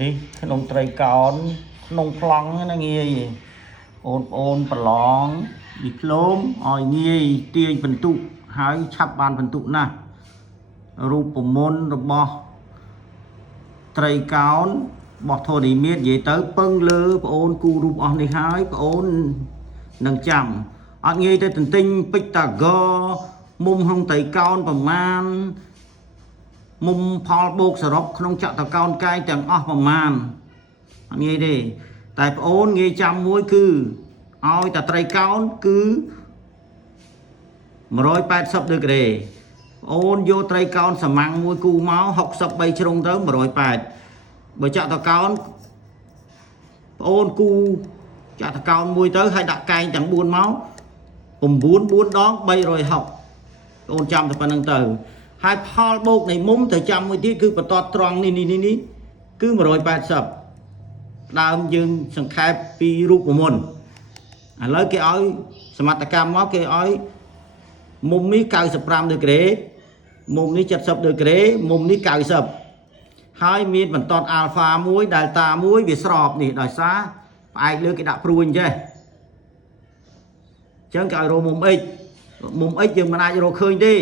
នេះក្នុងត្រីកោណក្នុងប្លង់ណាងាយអូនប្រឡងឌីប្លូមឲ្យងាយទាញបន្ទុកហើយឆាប់បានបន្ទុកណាស់រូបមន្តរបស់ត្រីកោណរបស់ធរណីមាត្រនិយាយទៅពឹងលើប្អូនគូរូបអស់នេះហើយប្អូននឹងចាំអត់ងាយទៅទន្ទិញពេជ្តាហ្គរមុំក្នុងត្រីកោណប្រមាណមុំផលបូកសរុបក្នុងចតុកោណកាយទាំងអស់ប្រមាណអត់ងាយទេតែប្អូនងាយចាំមួយគឺឲ្យតែត្រីកោណគឺ180ដឺក្រេប្អូនយកត្រីកោណសមាំងមួយគូមក63ជ្រុងទៅ180បើចតុកោណប្អូនគូចតុកោណមួយទៅហើយដាក់កែងទាំង4មក9 4 ដង360ប្អូនចាំតែប៉ុណ្្នឹងទៅហើយផលបូកនៃមុំទៅចាំមួយទៀតគឺបន្តត្រង់នេះគឺ180ដើមយើងសង្ខេបពីរូបមន្តឥឡូវគេឲ្យសមត្ថកម្មមកគេឲ្យមុំនេះ95ដឺក្រេមុំនេះ70ដឺក្រេមុំនេះ90ហើយមានបន្តអាល់ហ្វាមួយដែលតាមួយវាស្របនេះដោយសារផ្អែកលើគេដាក់ព្រួយចេះអញ្ចឹងគេឲ្យរកមុំ x មុំ x យើងមិនអាចរកឃើញទេ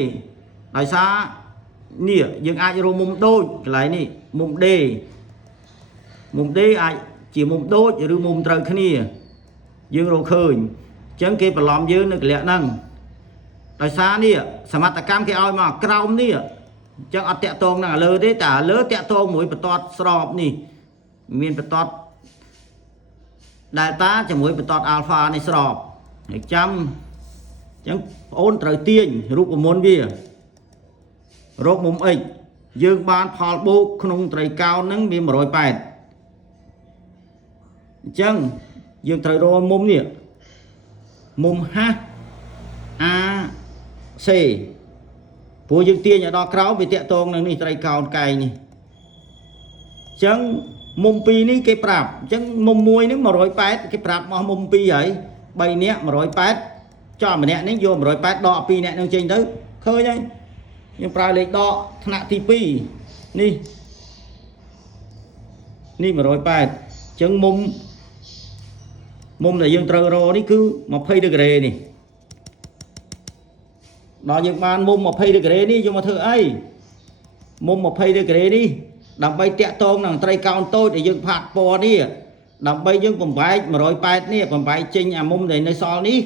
ដោយសារនេះយើងអាចរកមុំដូចកន្លែងនេះមុំ d អាចជាមុំដូចឬមុំត្រូវគ្នាយើងរកឃើញអញ្ចឹងគេបន្លំយើងនៅកលៈហ្នឹងដោយសារនេះសមត្ថកម្មគេឲ្យមកក្រោមនេះអញ្ចឹងអត់តាក់ទងនឹងលើទេតែលើតាក់ទងមួយបន្តស្របនេះមានបន្តdelta ជាមួយបន្ត alpha នេះស្របហើយចាំអញ្ចឹងបងអូនត្រូវទាញរូបមន្តវារកមុំ x យើងបានផលបូកក្នុងត្រីកោណហ្នឹងវា180អញ្ចឹងយើងត្រូវរកមុំនេះមុំហាស់ AC ព្រោះយើងទាញឲ្យដល់ក្រោមវាតាក់ទងនឹងនេះត្រីកោណកែងនេះអញ្ចឹងមុំ2នេះគេប្រាប់អញ្ចឹងមុំ1ហ្នឹង180គេប្រាប់មកមុំ2ហើយ3នាក់180ចោលម្នាក់នេះយក180ដក2នាក់នឹងចេញទៅឃើញហើយយើងប្រើលេខដកថ្នាក់ទី2នេះ180អញ្ចឹងមុំដែលយើងត្រូវរកនេះគឺ20ដឺក្រេនេះដល់យើងបានមុំ20ដឺក្រេនេះយកមកធ្វើអីមុំ20ដឺក្រេនេះដើម្បីតាក់ទងនឹងត្រីកោណតូចដែលយើងផាត់ពណ៌នេះដើម្បីយើងបំបែក180នេះបំបែកចេញអាមុំដែលនៅសល់នេះ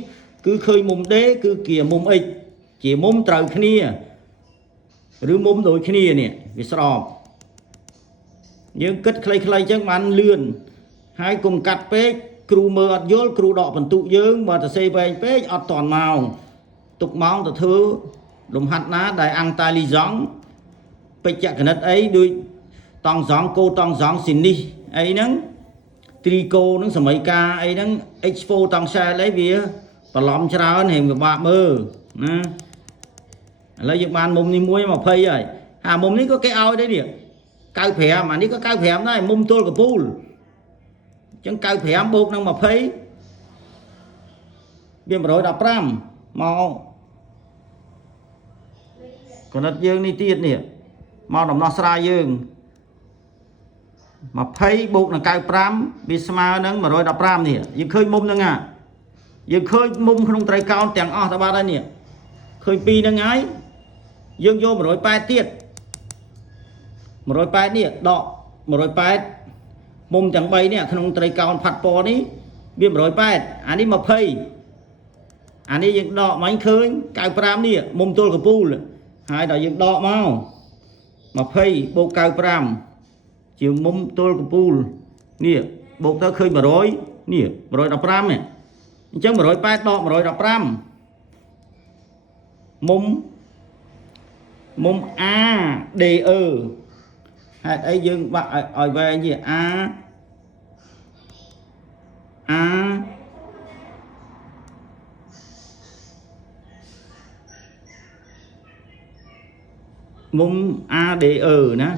គឺឃើញមុំ D គឺជាមុំ x ជាមុំត្រូវគ្នាឬមុំដូចគ្នានេះវាស្របយើងគិតខ្លីៗអញ្ចឹងបានលឿនហើយកុំកាត់ពេកគ្រូមើលអត់យល់គ្រូដកបន្ទុកយើងបើទៅសេវែងពេកអត់តាន់ម៉ោងទុកម៉ោងទៅធ្វើលំហាត់ណាដែលអង្គតាលីសង់ពេជ្ជគណិតអីដូចតង់សង់គោតង់សង់ស៊ីនេះអីហ្នឹងទ្រីកូហ្នឹងសម័យកាអីហ្នឹង expo តង់សែលអីវាបន្លំច្រើនហេពិបាកមើលណាឥឡូវយើងបានមុំនេះមួយ20ហើយអាមុំនេះក៏គេឲ្យដែរនេះ95អានេះក៏95ដែរមុំទល់កពូលអញ្ចឹង95បូកនឹង20វា115មកគណិតយើងនេះទៀតនេះមកដំណោះស្រាយយើង20បូកនឹង95វាស្មើនឹង115នេះយើងឃើញមុំហ្នឹងយើងឃើញមុំក្នុងត្រីកោណទាំងអស់តើបាទហើយនេះឃើញ2ហ្នឹងហើយយើងយក180ទៀត180នេះដក180មុំទាំង3នេះក្នុងត្រីកោណផាត់ពណ៌នេះវា180អានេះ20អានេះយើងដកមិញឃើញ95នេះមុំទល់កពូលហើយដល់យើងដកមក20បូក95ជាមុំទល់កពូលនេះបូកទៅឃើញ100នេះ115នេះអញ្ចឹង180ដក115មុំ A D E ហេតុអីយើងបាក់ឲ្យវែងជា A មុំ ADE ណា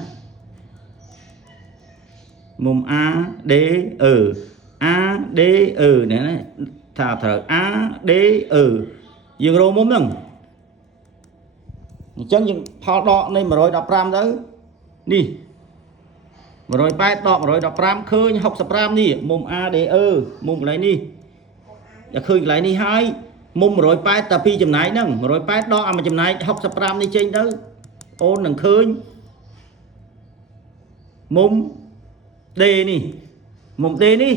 មុំ ADE ADE ណាថាត្រូវ ADE យើងរកមុំហ្នឹងអញ្ចឹងយើងផលដកនៃ115ទៅនេះ 108 đọc 115 khơi 65 នេះមុំ ADE មុំកន្លែងនេះតែឃើញកន្លែងនេះហើយមុំ108តែពីចំណាយហ្នឹង108ដកអាមួយចំណាយ65នេះចេញទៅអូននឹងឃើញមុំ D នេះមុំ D នេះ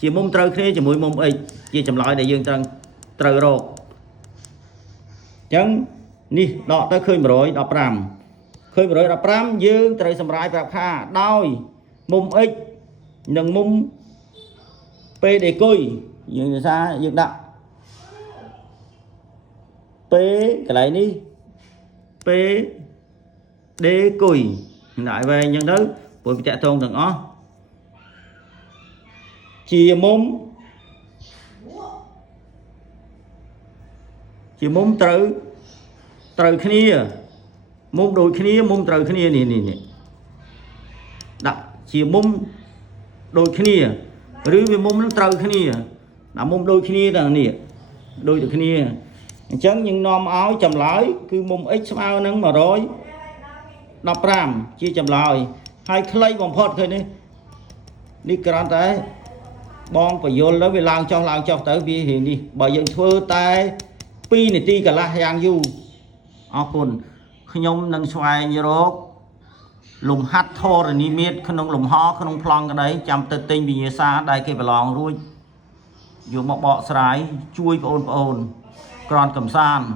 ជាមុំត្រូវគ្នាជាមួយមុំ X ជាចម្លើយដែលយើងត្រូវរកអញ្ចឹងនេះដកទៅឃើញ115ឃើញ115យើងត្រូវសម្រាយប្រាប់ថាដោយមុំ X និងមុំ PD គុយយើងនិយាយថាយើងដាក់ P កន្លែងនេះ PD គុយដាក់ឲ្យវែងអញ្ចឹងទៅព្រោះវាតាក់ទងទាំងអស់ជាមុំត្រូវគ្នាមុំដូចគ្នាមុំត្រូវគ្នានេះដាក់ជាមុំដូចគ្នាឬវាមុំនឹងត្រូវគ្នាដាក់មុំដូចគ្នាទាំងនេះដូចតែគ្នាអញ្ចឹងយើងនាំឲ្យចម្លើយគឺមុំ x ស្មើនឹង115ជាចម្លើយហើយខ្លីបំផុតឃើញនេះគ្រាន់តែបងបញ្យល់ទៅវាឡើងចុះទៅវារៀងនេះបើយើងធ្វើតែ2នាទីកន្លះយ៉ាងយូរអរគុណខ្ញុំនឹងស្វែងរកលំហាត់ធរណីមាត្រក្នុងលំហក្នុងប្លង់ក្តីចាំទៅទិញវិញ្ញាសាដែលគេប្រឡងរួចយកមកបកស្រាយជួយបងប្អូនក្រនកំសាន្ត